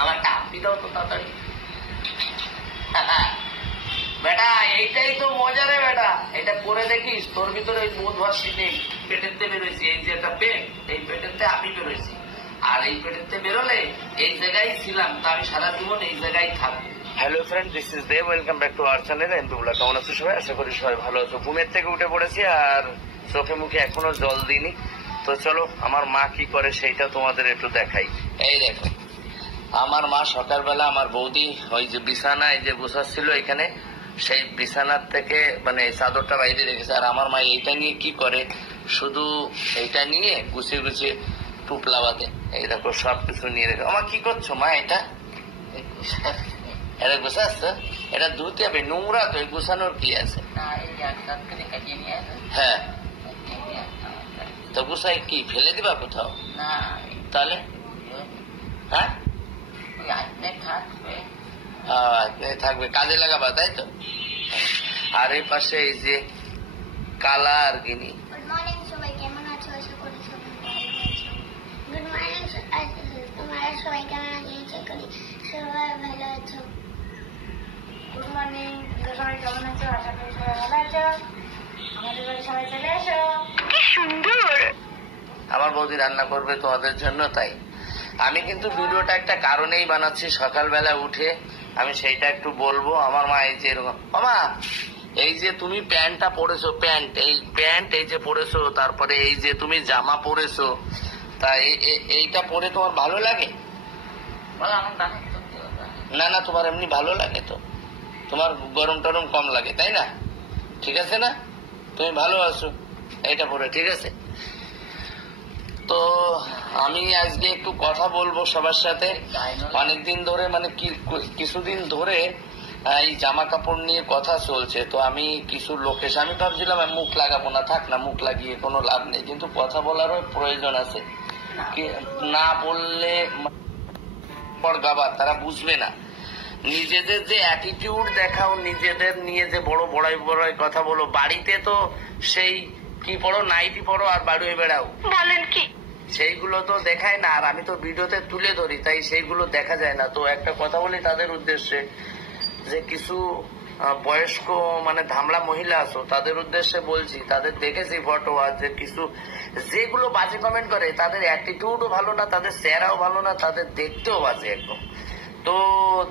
আমার টাপি দাও তো তাড়াতাড়ি। বেটা এইটাই তো মজা রে বেটা, এটা করে দেখিস, তোর ভিতরে ওই বোধ ভাসিতে পেটেতে বেরোইছি, এই যে একটা পেট, এই পেটেতে আমি বেরোইছি, আর এই পেটেতে বেরোলে এই জায়গায় ছিলাম, তা আমি সারা জীবন এই জায়গায় থাকবো। Hello friend, this is Dev, welcome back to our channel এন্ডুলা। কেমন আছো সবাই? আশা করি সবাই ভালো আছো। ঘুমের থেকে উঠে পড়েছি আর চোখে মুখে এখনো জল দিইনি। তো চলো আমার মা কি করে সেইটা তোমাদের একটু দেখাই। এই দেখো আমার মা সকালবেলা আমার বৌদি ওই যে বিছানা এই যে গুছাচ্ছিল এখানে, সেই বিছানার থেকে মানে চাদরটা বাইরে রেখেছে। আর আমার মা এইটা নিয়ে কি করে, শুধু এইটা নিয়ে গুছিয়ে গুছিয়ে টুপলা বাঁধে। এই দেখো সবকিছু নিয়ে রেখে। আমার কি করছো মা? এটা এটা গুছাচ্ছ? এটা ধুতে হবে, নোংরা তো, গুছানোর কি আছে? হ্যাঁ তো গুছাই কি ফেলে দিবা কোথাও? তাহলে হ্যাঁ থাকবে, কাজে লাগাবা, তাই তো। আর এই পাশে এই যে কালা আর গিনি। গুড মর্নিং সবাই, কেমন আছো? আশা করি সবাই ভালো আছো। গুড মর্নিং তোমরা সবাই কেমন আছো? আশা করি সবাই ভালো আছো। গুড মর্নিং সবাই, কেমন আছো? আশা করি সবাই ভালো আছো। আমাদের বাড়ি সবাই চলে এসো। কি সুন্দর আমার বৌদি রান্না করবে তোমাদের জন্য, তাই আমি কিন্তু ভিডিওটা একটা কারণেই বানাচ্ছি। সকালবেলা উঠে আমি সেইটা একটু বলবো। আমার মা এই যে এরকম, মামা এই যে তুমি প্যান্টটা পরেছো, প্যান্ট এই যে পরেছো, তারপরে এই যে তুমি জামা পরেছো, তা এইটা পরে তোমার ভালো লাগে? না না, তোমার এমনি ভালো লাগে তো, তোমার গরম টরম কম লাগে, তাই না? ঠিক আছে না, তুমি ভালো আছো এইটা পরে, ঠিক আছে। তো আমি আজকে একটু কথা বলবো সবার সাথে। অনেকদিন ধরে মানে কিছুদিন ধরে এই জামা কাপড় নিয়ে কথা চলছে। তো আমি কিছু লোকের, আমি ভাবছিলাম মুখ লাগাবো না, থাক না, মুখ লাগিয়ে কোনো লাভ নেই, কিন্তু কথা বলারও প্রয়োজন আছে। না বললে গাবা, তারা বুঝবে না। নিজেদের যে অ্যাটিটিউড দেখাও, নিজেদের নিয়ে যে বড় বড়াই বড়াই কথা বলো, বাড়িতে তো সেই কি পড়ো, নাইটি পড়ো আর বাড়ি বেড়াও, বলেন কি, সেইগুলো তো দেখায় না। আর আমি তো ভিডিওতে তুলে ধরি, তাই সেইগুলো দেখা যায় না। তো একটা কথা বলি তাদের উদ্দেশ্যে, যে কিছু বয়স্ক মানে ধামলা মহিলা আছো, তাদের উদ্দেশ্যে বলছি, তাদের দেখেছি ফটো, আর যে কিছু যেগুলো বাজে কমেন্ট করে, তাদের অ্যাটিটিউডও ভালো না, তাদের চেহারাও ভালো না, তাদের দেখতেও বাজে একদম। তো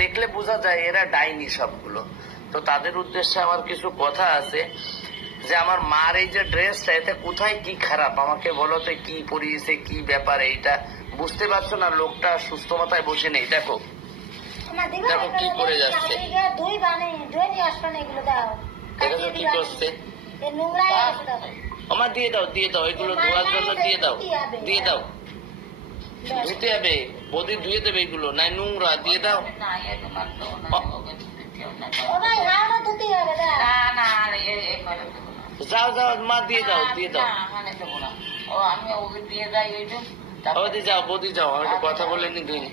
দেখলে বোঝা যায় এরা ডাইনি সবগুলো। তো তাদের উদ্দেশ্যে আমার কিছু কথা আছে, যে আমার মার এই যে ড্রেসটা, এতে কোথায় কি খারাপ আমাকে বলো তো, কি পরিয়েছে, কি ব্যাপার, এইটা বুঝতে পারছো না। লোকটা সুস্থ মাথায় বসে নেই, দেখো দেখো কি করে যাচ্ছে, দেখো কি করছে। আমার দিয়ে দাও, দিয়ে দাও, এগুলো ধোয়ার জন্য দিয়ে দাও, দিয়ে দাও, ধুতে হবে, বৌদি ধুয়ে দেবে এগুলো, নাই নোংরা, দিয়ে দাও। যাও যাও মা, দিয়ে দাও, দিয়ে দাও, বৌদি যাও, বৌদি যাও, আমি একটু কথা বলে নি দিন।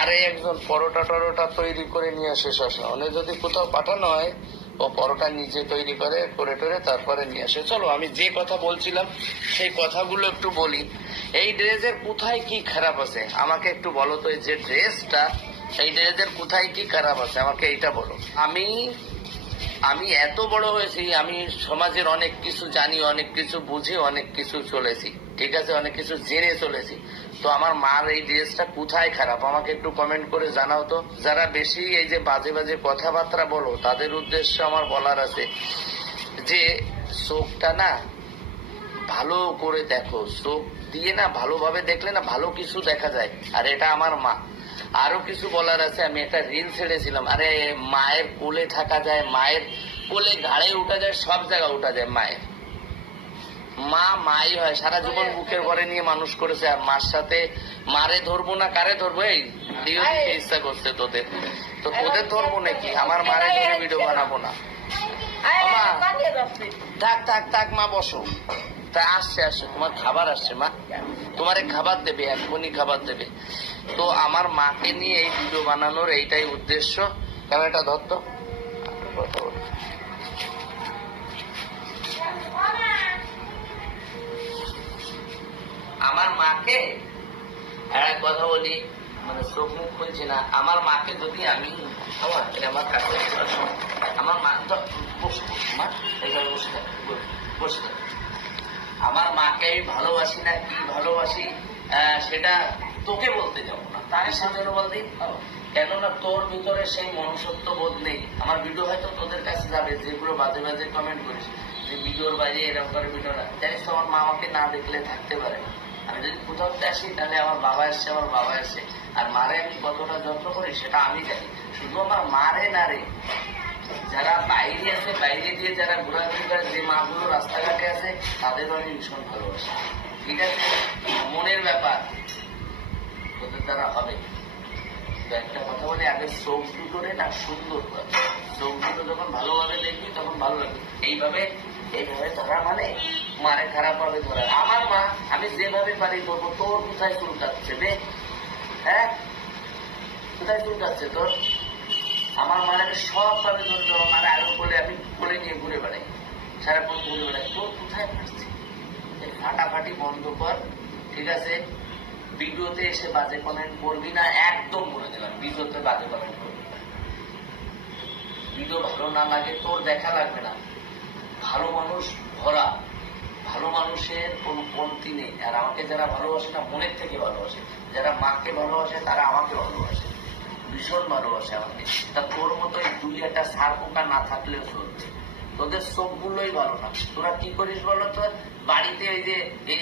আরে একজন পরোটা টরোটা তৈরি করে নিয়ে আসে শশা, যদি কোথাও পাঠানো হয় ও পরোটা নিজে তৈরি করে টোরে তারপরে নিয়ে আসে। চলো আমি যে কথা বলছিলাম সেই কথাগুলো একটু বলি। এই ড্রেসের কোথায় কি খারাপ আছে আমাকে একটু বলো তো, এই যে ড্রেসটা, এই ড্রেসের কোথায় কি খারাপ আছে আমাকে এইটা বলো। আমি এত বড় হয়েছি, আমি সমাজের অনেক কিছু জানি, অনেক কিছু বুঝি, অনেক কিছু চলেছি, ঠিক আছে, অনেক কিছু জেনে চলেছি। তো আমার মার এই ড্রেসটা কোথায় খারাপ আমাকে একটু কমেন্ট করে জানাও তো। যারা বেশি এই যে বাজে বাজে কথাবার্তা বলো, তাদের উদ্দেশ্যে আমার বলার আছে যে চোখটা না ভালো করে দেখো, চোখ দিয়ে না ভালোভাবে দেখলে না ভালো কিছু দেখা যায়। আর এটা আমার মা। আরো কিছু বলার আছে, আমি একটা রিল ছেড়েছিলাম, আরে মায়ের কোলে থাকা যায়, মায়ের কোলে ঘাড়ে উঠা যায়, সব জায়গায় উঠা যায়। মাই হয়, সারা জীবন বুকের ঘরে নিয়ে মানুষ করেছে। আর মার সাথে মারে ধরবো না, কারে ধরবো? এই ভিডিও দিতে ইচ্ছা করছে তোদের, তো তোদের ধরবো নাকি? আমার মারে ধরে ভিডিও বানাবো না। থাক থাক থাক মা, বসো। তা আসছে তোমার খাবার আসছে মা, তোমার খাবার দেবে, এখনই খাবার দেবে। তো আমার মাকে নিয়ে এই ভিডিও বানানোর এইটাই উদ্দেশ্য। ক্যামেরাটা ধরতো, আমার মাকে একটা কথা বলি, মানে চোখ মুখ খুলছে না। আমার মাকে যদি আমি আমার কাছে আমার মা তো বসে মা এইভাবে বসে থাক, বসে থাক। আমার মাকে আমি ভালোবাসি না কি ভালোবাসি সেটা তোকে বলতে যাবো না, তাই সাজানো বলতে কেননা তোর ভিতরে সেই মনুষ্যত্ব বোধ নেই। আমার ভিডিও হয়তো তোদের কাছে যাবে, যেগুলো বাজে বাজে কমেন্ট করিস যে ভিডিওর বাইরে এরকম করে ভিডিও না, জানিস তো আমার মা আমাকে না দেখলে থাকতে পারে। আমি যদি কোথাও আসি তাহলে আমার বাবা এসছে, আমার বাবা এসছে, আর মারে আমি কতটা যত্ন করি সেটা আমি জানি। শুধু আমার মারে না রে, যারা বাইরে আছে, বাইরে দিয়ে যারা ঘোরাঘুরি করে, যে মাগুলো রাস্তাঘাটে আছে, তাদেরও আমি ভীষণ ভালোবাসি। ঠিক আছে, মনের ব্যাপার তোদের দ্বারা হবে। তো একটা কথা বলি, আগে চোখ দুটোরে না সুন্দর কর, চোখ দুটো যখন ভালোভাবে দেখবি তখন ভালো লাগবে। এইভাবে এইভাবে ধরা মানে মারে খারাপ ভাবে ধরা। আমার মা আমি যেভাবে পারি করবো। তোর কোথায় চুল কাটছে বে? হ্যাঁ, কোথায় চুল কাটছে তোর? আমার মায়ের সব ভাবে ধরতো, আমার আরো বলে আমি বলে নিয়ে ঘুরে বেড়াই, সারাক্ষণ ঘুরে বেড়াই। তোর কোথায় ফাটছে? এই ফাটাফাটি বন্ধ কর, ঠিক আছে? ভিডিওতে এসে বাজে কমেন্ট করবি না, একদম বলে দিলাম। ভিডিওতে বাজে কমেন্ট করবি না। ভিডিও ভালো না লাগে তোর দেখা লাগবে না। ভালো মানুষ ভরা, ভালো মানুষের কোন কমতি নেই। আর আমাকে যারা ভালোবাসে না, মনের থেকে ভালোবাসে, যারা মাকে ভালোবাসে তারা আমাকে ভালোবাসে, ভীষণ ভালোবাসে আমাকে। তা তোর মতো এই দুই একটা সার পোকা না থাকলেও চলছে। তোদের চোখগুলোই ভালো না। তোরা কি করিস বলো তো? বাড়িতে ওই যে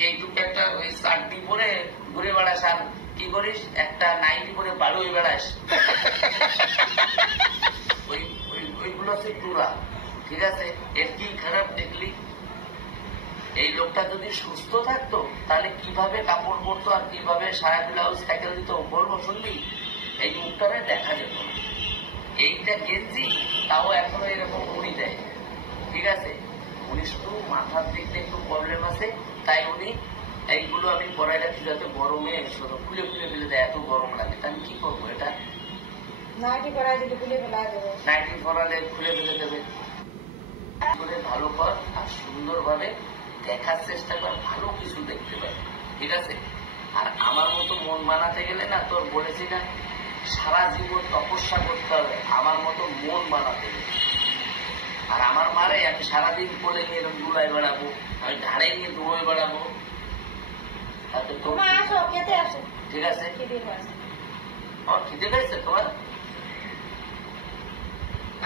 এইটুকু একটা ওই চাকরি পরে ঘুরে বেড়াস, আর কি করিস একটা নাইটি পরে বাড়ুই বেড়াস। ওইগুলো হচ্ছে টুরা। ঠিক আছে, এর কি খারাপ দেখলি? এই লোকটা যদি সুস্থ থাকতো তাহলে কিভাবে কাপড় পরতো আর কিভাবে সারা ব্লাউজ সাইকেল দিত বলবো, শুনবি? এই মুখটারে দেখা যেত না। এইটা গেঞ্জি তাও এখনো এরকম উনি দেয়। ঠিক আছে, উনি শুধু মাথার দিকটা একটু প্রবলেম আছে, তাই উনি এইগুলো আমি পরাই রাখি যাতে গরমে খুলে খুলে ফেলে দেয়, এত গরম লাগে। তা আমি কি করবো? এটা নাইটি পরাই দিলে খুলে ফেলা দেবে, নাইটি পরালে খুলে ফেলে দেবে। ভালো কর আর সুন্দরভাবে দেখার চেষ্টা কর, ভালো কিছু দেখতে পাবে। ঠিক আছে, আর আমার মতো মন বানাতে গেলে না, তোর বলেছি না, সারা জীবন তপস্যা করতে হবে আমার মতো মন বানাতে গেলে। আর আমার মারে আমি সারাদিন কোলে নিয়ে এরকম দৌড়াই বেড়াবো, আমি ঘাড়ে নিয়ে দৌড়ে বেড়াবো, তাতে তোর আসো খেতে আসো। ঠিক আছে, খিদে পাচ্ছে, আমার খিদে পেয়েছে তোমার?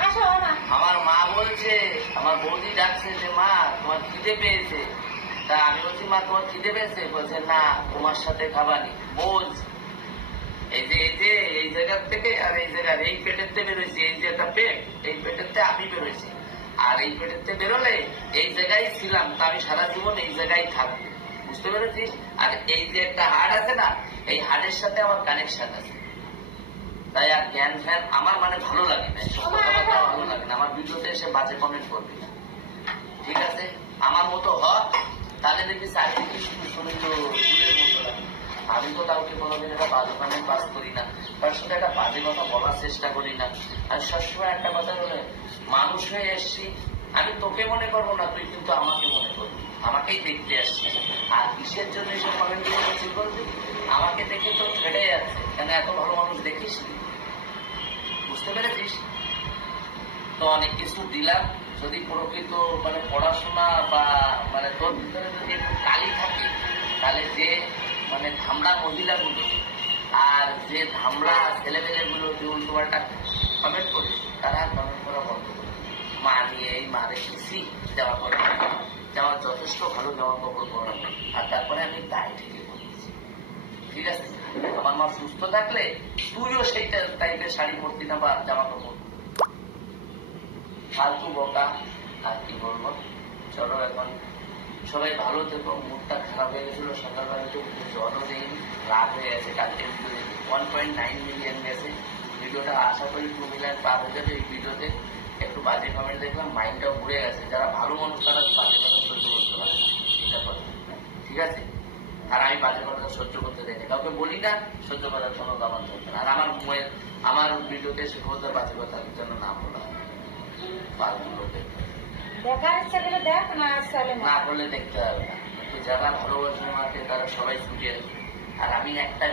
আসো না। আমার মা বলছে, আমার বৌদি ডাকছে যে মা তোমার খিদে পেয়েছে। তা আমি বলছি মা তোমার খিদে পেয়েছে? বলছে না, তোমার সাথে খাবানি। বোঝ, এই জায়গার থেকে আর এই জায়গার এই পেটের থেকে বেরোয়েছি, এই যে একটা পেট, এই পেটের থেকে আমি বেরোয়েছি, আর এই পেটের থেকে বেরোলে এই জায়গায় ছিলাম, তা আমি সারা জীবন এই জায়গায় থাকবো। বুঝতে পেরেছিস? আর এই যে একটা হাড় আছে না, এই হাড়ের সাথে আমার কানেকশন আছে। তাই আর জ্ঞান ফ্যান আমার মানে ভালো লাগে না, এসব কথাবার্তা ভালো লাগে না। আমার ভিডিওতে এসে বাজে কমেন্ট করবি না, ঠিক আছে? আমার মতো হ, তাহলে দেখবি চারিদিকে শুধু সুন্দর ফুলের মতো লাগে। আমি তো কাউকে কোনোদিন একটা বাজে কমেন্ট পাস করি না, তার সাথে একটা বাজে কথা বলার চেষ্টা করি না। আর সবসময় একটা কথা বলে, মানুষ হয়ে এসছি, আমি তোকে মনে করবো না, তুই কিন্তু আমাকে মনে করবি, আমাকেই দেখতে আসছিস। আর কিসের জন্য এসব কমেন্ট গুলো বেশি করবি? আমাকে দেখে তো ছেড়ে যাচ্ছে, কেন এত ভালো মানুষ দেখিস? বুঝতে পেরেছিস? তো অনেক কিছু দিলাম। যদি প্রকৃত মানে পড়াশোনা বা মানে তোর ভিতরে যদি একটু কালি থাকে, তাহলে যে মানে ধামড়া মহিলাগুলো আর যে ধামড়া ছেলেমেয়েগুলো যে উল্টোপাল্টা কমেন্ট করিস, তারা কমেন্ট করা বন্ধ করে। মা নিয়ে এই মা রেখেছি জামা কাপড়, জামা যথেষ্ট ভালো জামা কাপড় পরা, আর তারপরে আমি তাই থেকে বলেছি। ঠিক আছে, আমার মা সুস্থ থাকলে তুইও সেইটা টাইপের শাড়ি পরতি না বা জামা কাপড়। ফালতু বকা আর কি বলবো। চলো এখন সবাই ভালো থেকো। মুডটা খারাপ হয়ে গেছিল সকালবেলা, একটু জলও দেয়নি, রাত হয়ে গেছে। কালকে 1.9 মিলিয়ন গেছে ভিডিওটা, আশা করি 2 মিলিয়ন পার হয়ে যাবে। এই ভিডিওতে একটু বাজে কমেন্ট দেখলাম, মাইন্ডটাও ঘুরে গেছে। যারা ভালো মানুষ তারা বাজে কথা সহ্য করতে পারে না, এটা কথা। ঠিক আছে, আর আমি বাজে কথা সহ্য করতে দেয় না, কাউকে বলি না সহ্য করার কোনো দামান থাকবে না। আর আমার ভিডিওতে সে কথা বাজে কথার জন্য না বলা, দেখার ইচ্ছা করে দেখ, না আসলে না করলে দেখতে হবে না। কিন্তু যারা ভালোবাসে আমাকে তারা সবাই ছুটে আসবে। আর আমি একটা